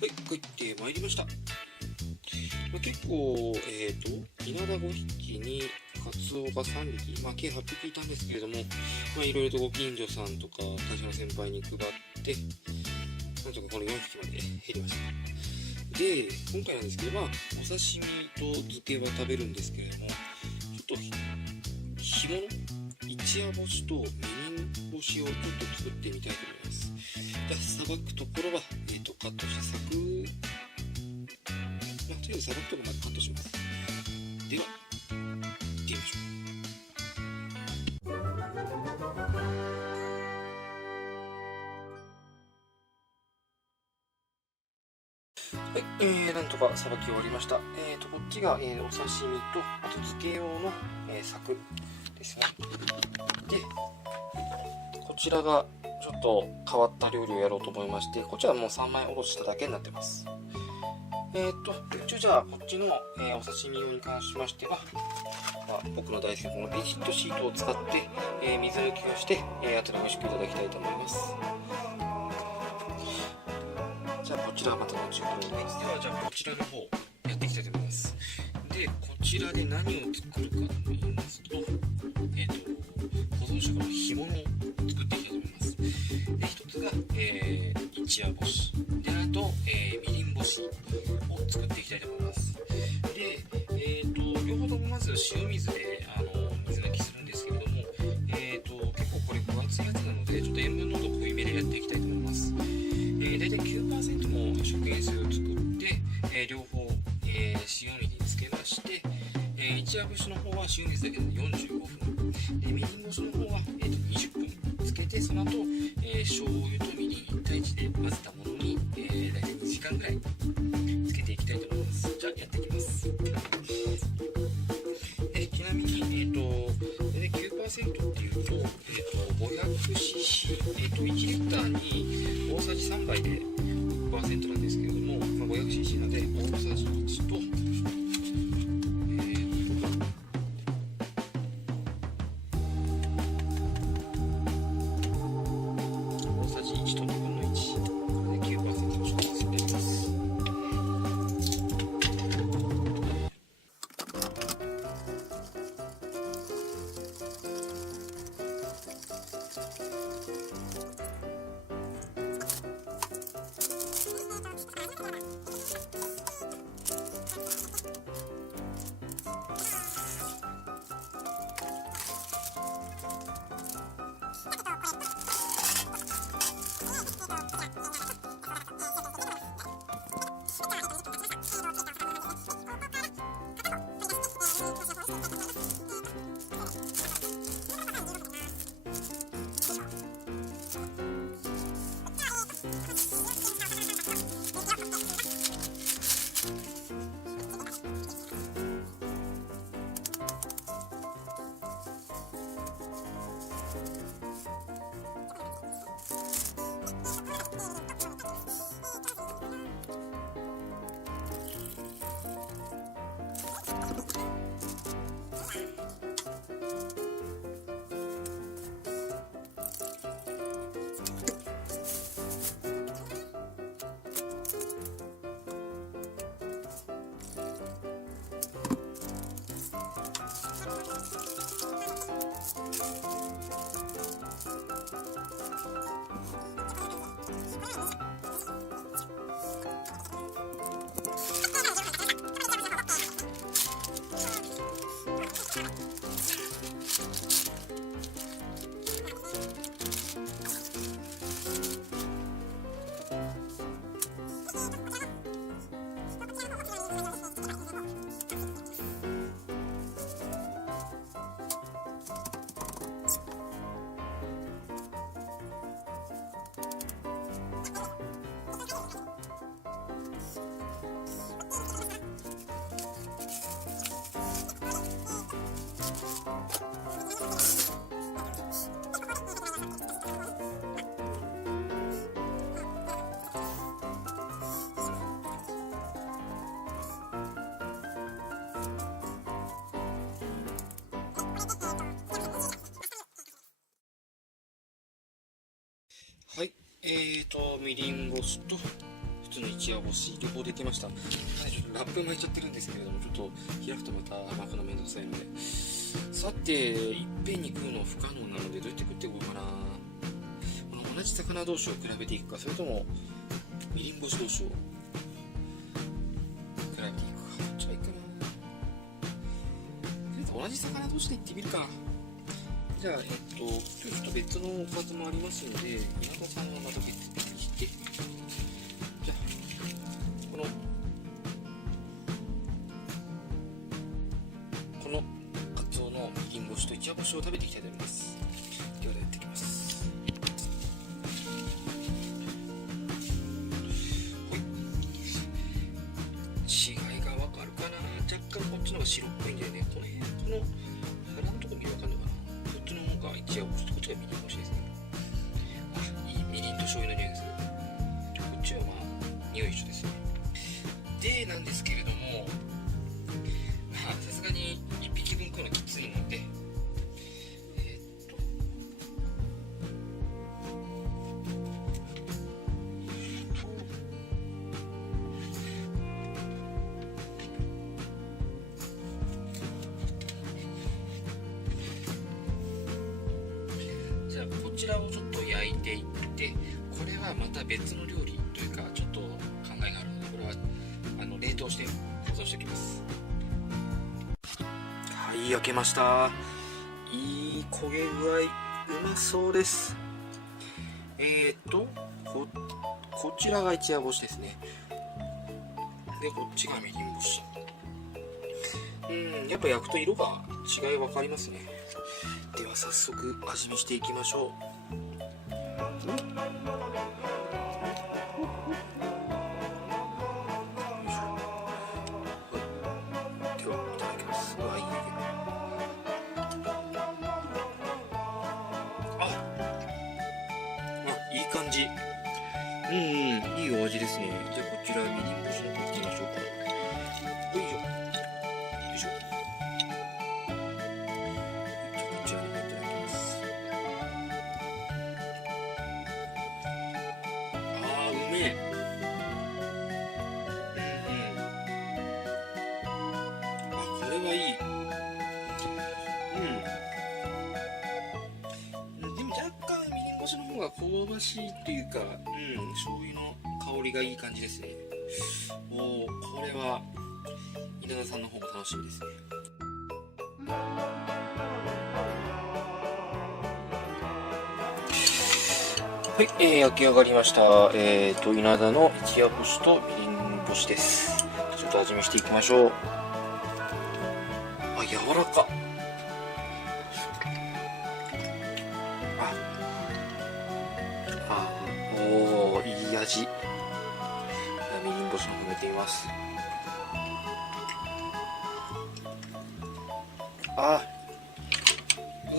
はい、帰ってまいりました。結構、稲田5匹にカツオが3匹、計8匹いたんですけれども、いろいろとご近所さんとか会社の先輩に配って、なんとかこの4匹まで減りました。で、今回なんですけど、お刺身と漬けは食べるんですけれども、ちょっと干物、一夜干しとみりん干しをちょっと作ってみたいと思います。じゃあ、さばくところは、カットしてサクッ、とりあえずさばくところまでカットします。では、行ってみましょう。はい、なんとかさばき終わりました。こっちが、お刺身と、あと漬け用の、サクですね。で、こちらがちょっと変わった料理をやろうと思いまして、こっちはもう3枚おろしただけになってます。一応じゃあ、こっちの、お刺身用に関しましては、僕の大好きなこのベジットシートを使って、水抜きをして、後で美味しくいただきたいと思います。じゃあ、こちらはまた後ほどです。では、じゃあ、こちらの方、やっていきたいと思います。で、こちらで何を作るかと言いますと、保存食の干物を作っていきたいと思います。で、一つが、一夜干し。で、あと、みりん干しを作っていきたいと思います。で、両方ともまず塩水で、水抜きするんですけれども、結構これ分厚いやつなので、ちょっと塩分濃度濃いめでやっていきたいと思います。大体 9% の食塩水を作って、両方、塩水につけまして、一夜干しの方は塩水だけで45分、みりん干しの方は、20分つけて、その後、醤油とみりん1対1で混ぜたものに、大体2時間ぐらいつけていきたいと思います。じゃあやっていきます。ちなみに、大体 9% っていうと、500cc、1リッターに大さじ3杯で 6% なんですけれども、500cc なので大さじ1と、大さじ1と2分の1、これで 9% の食塩水になります。はい、みりん干しと普つの一夜干し両方できました。ちょっとラップ巻いちゃってるんですけれども、ちょっと開くとまた巻くのめんどくさいので。さて、いっぺんに食うの不可能なので、どうやって食っていこうかな。この同じ魚同士を比べていくか、それともみりん干し同士を比べていくか。どっちがいいかな。同じ魚同士でいってみるか。じゃあ、今日ちょっと別のおかずもありますので、稲田さんはまた別にして、じゃあ、このカツオのみりん干しと一夜干しを食べていきたいと思います。ではやっていきます。ほい。違いがわかるかな。若干こっちの方が白っぽいんだよね。この腹のところにわかるのかな。こっちの方が一夜干しとこっちがみりん干しですね。あ、いいみりんと醤油の匂いでする。こっちはまあ匂い一緒ですね。でなんですけれども、まあさすがに1匹分食うのきついので、じゃあこちらをちょっと焼いていって、これはまた別の料理というかちょっと考えがあるので、これは冷凍して保存しておきます。はい、焼けました。いい焦げ具合、うまそうです。こちらが一夜干しですね。でこっちがみりん干し。やっぱ焼くと色が違い分かりますね。では早速味見していきましょう。ではいただきます。うわ、いいね。いい感じ。いいお味ですね。じゃあこちらみりん干しの方いきましょうか。よいしょ。よいしょ。じゃあこちらにもいただきます。うめえ。これはいい。でも若干みりん干しの方が香ばしいっていうか、醤油の香りがいい感じですね。これは稲田さんの方が楽しみですね。はい、焼き上がりました。稲田の一夜干しとみりん干しです。ちょっと味見していきましょう。柔らか。いい味。みりん干しも含めています。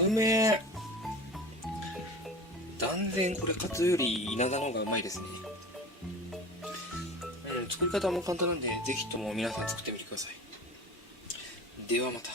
うめえ。断然これカツより稲田の方がうまいですね。作り方も簡単なんで、ぜひとも皆さん作ってみてください。ではまた。